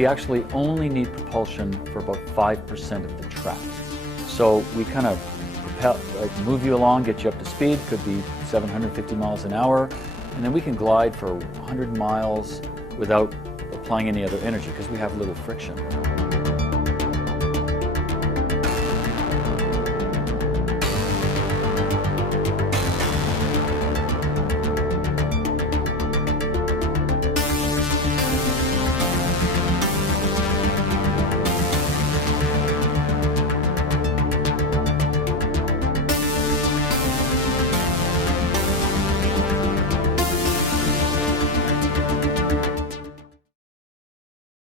we actually only need propulsion for about 5% of the track. So we kind of move you along, get you up to speed, could be 750 miles an hour, and then we can glide for 100 miles without applying any other energy because we have little friction.